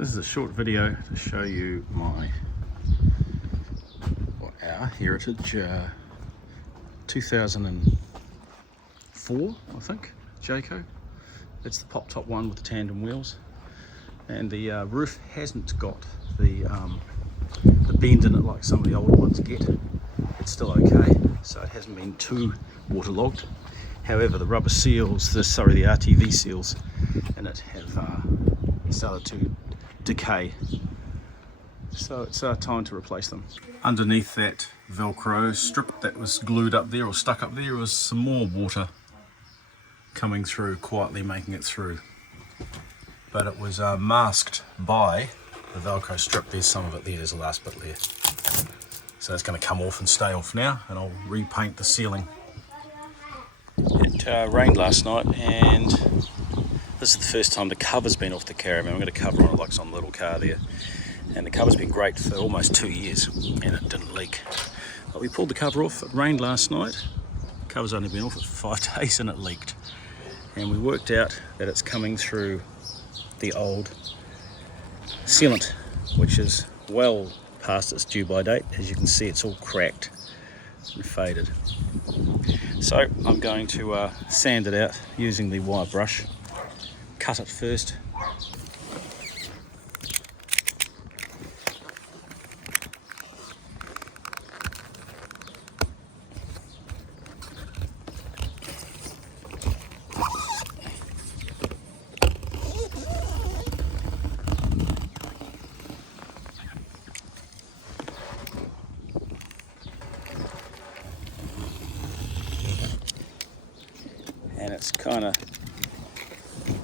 This is a short video to show you our Heritage 2004, I think, Jayco. It's the pop top one with the tandem wheels, and the roof hasn't got the bend in it like some of the older ones get. It's still okay, so it hasn't been too waterlogged. However, the rubber seals, the RTV seals in it have started to decay, so it's time to replace them. Underneath that velcro strip that was glued up there or stuck up there was some more water coming through, quietly making it through, but it was masked by the velcro strip. There's some of it there, there's the last bit there, so it's going to come off and stay off now, and I'll repaint the ceiling. It rained last night, and this is the first time the cover's been off the Caravan. I'm going to cover on it like it's on the little car there, and the cover's been great for almost 2 years and it didn't leak. But we pulled the cover off. It rained last night, the cover's only been off for 5 days and it leaked, and we worked out that it's coming through the old sealant, which is well past its due by date. As you can see, it's all cracked and faded. So I'm going to sand it out using the wire brush. Cut it first. And it's kind of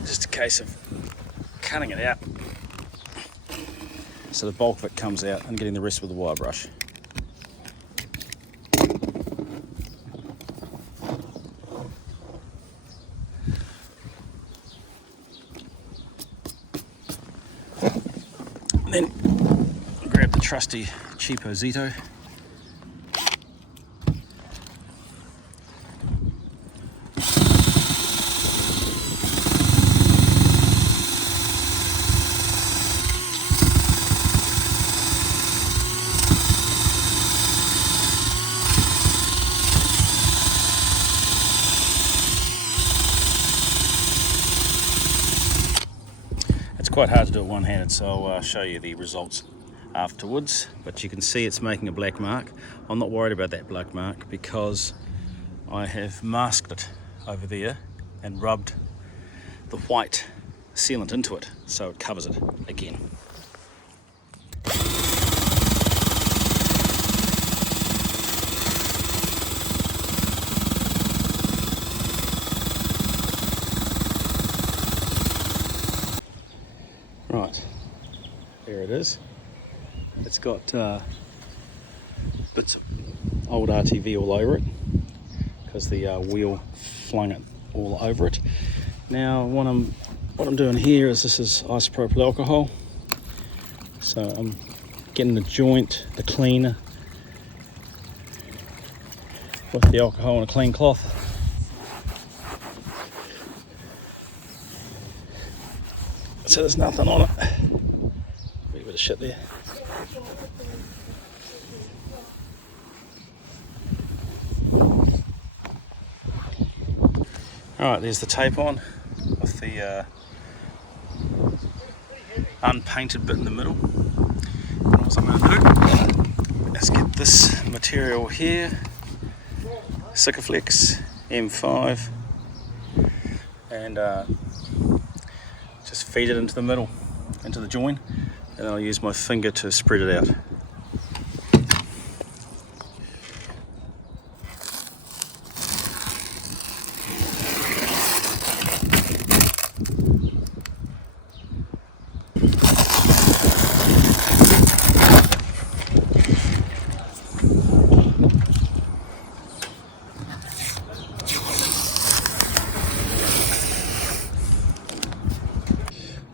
just a case of cutting it out so the bulk of it comes out and getting the rest with the wire brush. And then grab the trusty cheapo Zito. Quite hard to do it one-handed, so I'll show you the results afterwards, but you can see it's making a black mark. I'm not worried about that black mark because I have masked it over there and rubbed the white sealant into it, so it covers it again. Right, there it is. It's got bits of old RTV all over it because the wheel flung it all over it. Now what I'm doing here is, this is isopropal alcohol, so I'm getting the joint, the cleaner, with the alcohol and a clean cloth. So there's nothing on it. Wee bit of shit there. Alright, there's the tape on with the unpainted bit in the middle. And what I'm going to do is get this material here, Sikaflex M5, and just feed it into the middle, into the join, and then I'll use my finger to spread it out.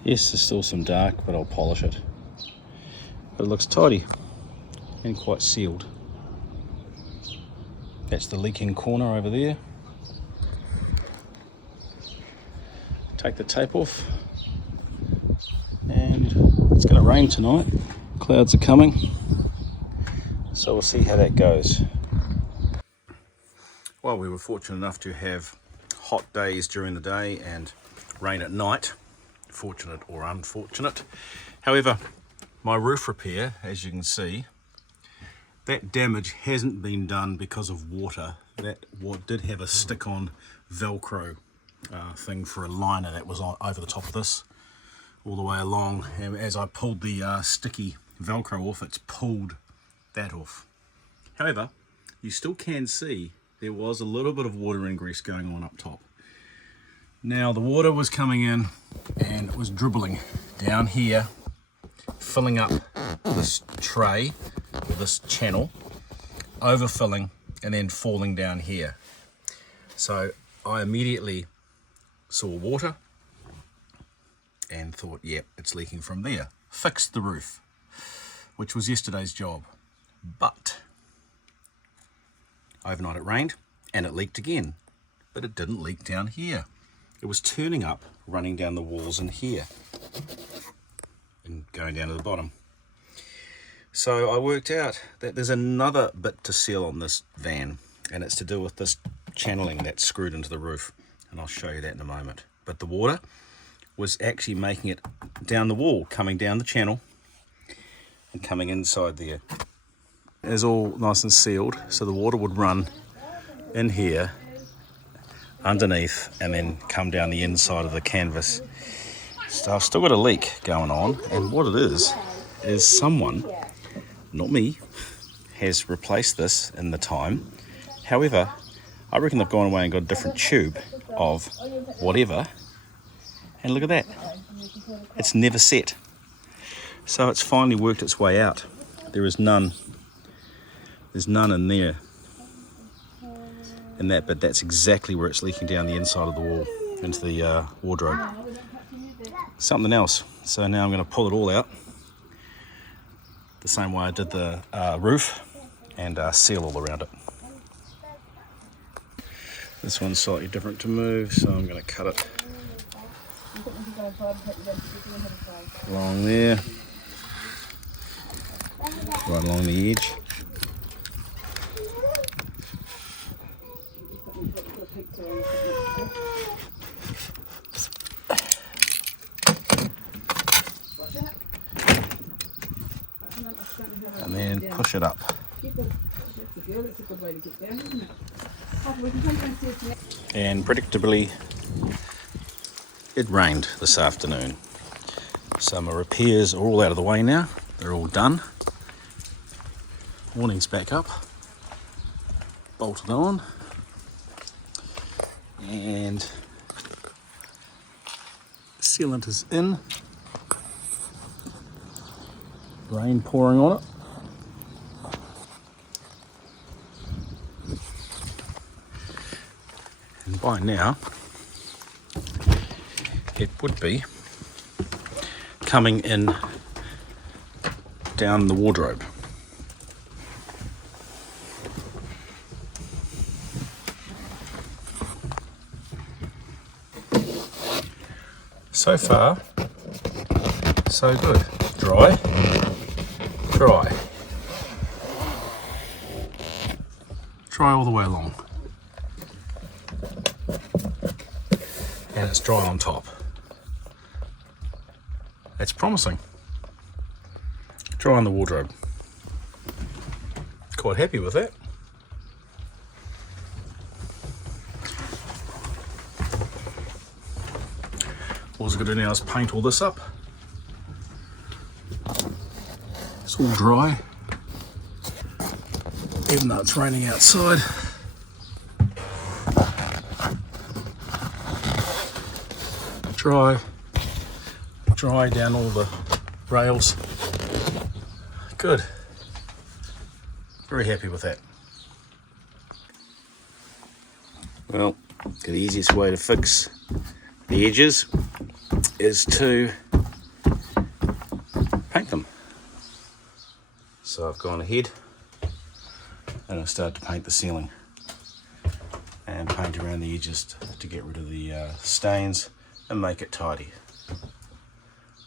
Yes, there's still some dark, but I'll polish it. But it looks tidy and quite sealed. That's the leaking corner over there. Take the tape off and It's going to rain tonight. Clouds are coming. So we'll see how that goes. Well, we were fortunate enough to have hot days during the day and rain at night. Fortunate or unfortunate. However, my roof repair, as you can see, that damage hasn't been done because of water. That did have a stick-on velcro thing for a liner that was on over the top of this all the way along, and as I pulled the sticky velcro off, it's pulled that off. However, you still can see there was a little bit of water ingress going on up top. Now the water was coming in and it was dribbling down here, filling up this tray or this channel, overfilling and then falling down here. So I immediately saw water and thought, yep, it's leaking from there. Fixed the roof, which was yesterday's job. But overnight it rained and it leaked again, but it didn't leak down here. It was turning up, running down the walls in here and going down to the bottom. So I worked out that there's another bit to seal on this van, and it's to do with this channeling that's screwed into the roof, and I'll show you that in a moment. But the water was actually making it down the wall, coming down the channel and coming inside there. It's all nice and sealed, so the water would run in here underneath and then come down the inside of the canvas. So I've still got a leak going on, and what it is someone, not me, has replaced this in the time. However, I reckon they've gone away and got a different tube of whatever, and look at that, it's never set. So it's finally worked its way out. There's none in there in that bit. That's exactly where it's leaking down the inside of the wall into the wardrobe. Something else. So now I'm going to pull it all out the same way I did the roof and seal all around it. This one's slightly different to move, so I'm going to cut it along there, right along the edge. And then push it up. And predictably, it rained this afternoon. So my repairs are all out of the way now. They're all done. Warning's back up. Bolted on. And sealant is in. Rain pouring on it. And by now, it would be coming in down the wardrobe. So far, so good. Dry, dry. Dry all the way along. And it's dry on top. That's promising. Dry on the wardrobe. Quite happy with that. All I've got to do now is paint all this up. It's all dry, even though it's raining outside. Dry down all the rails. Good. Very happy with that. Well, the easiest way to fix the edges is to paint them. So I've gone ahead and I've started to paint the ceiling and paint around the edges to get rid of the stains and make it tidy.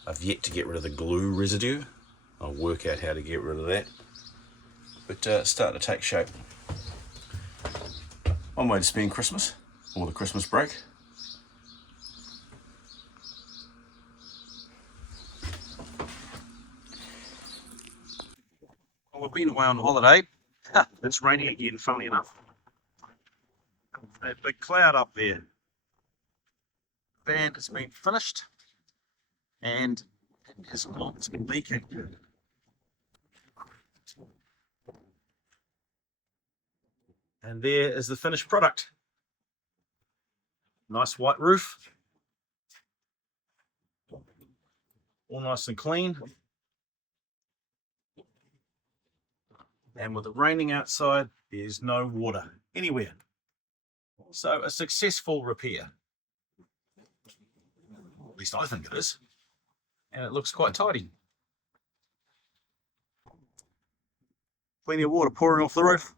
I've yet to get rid of the glue residue. I'll work out how to get rid of that. But it's starting to take shape. One way to spend Christmas, or the Christmas break. Well, we've been away on holiday. It's raining again, funnily enough. That big cloud up there. Van has been finished and it has not been leaking. And there is the finished product. Nice white roof. All nice and clean. And with it raining outside, there's no water anywhere. So a successful repair. At least I think it is. And it looks quite tidy. Plenty of water pouring off the roof.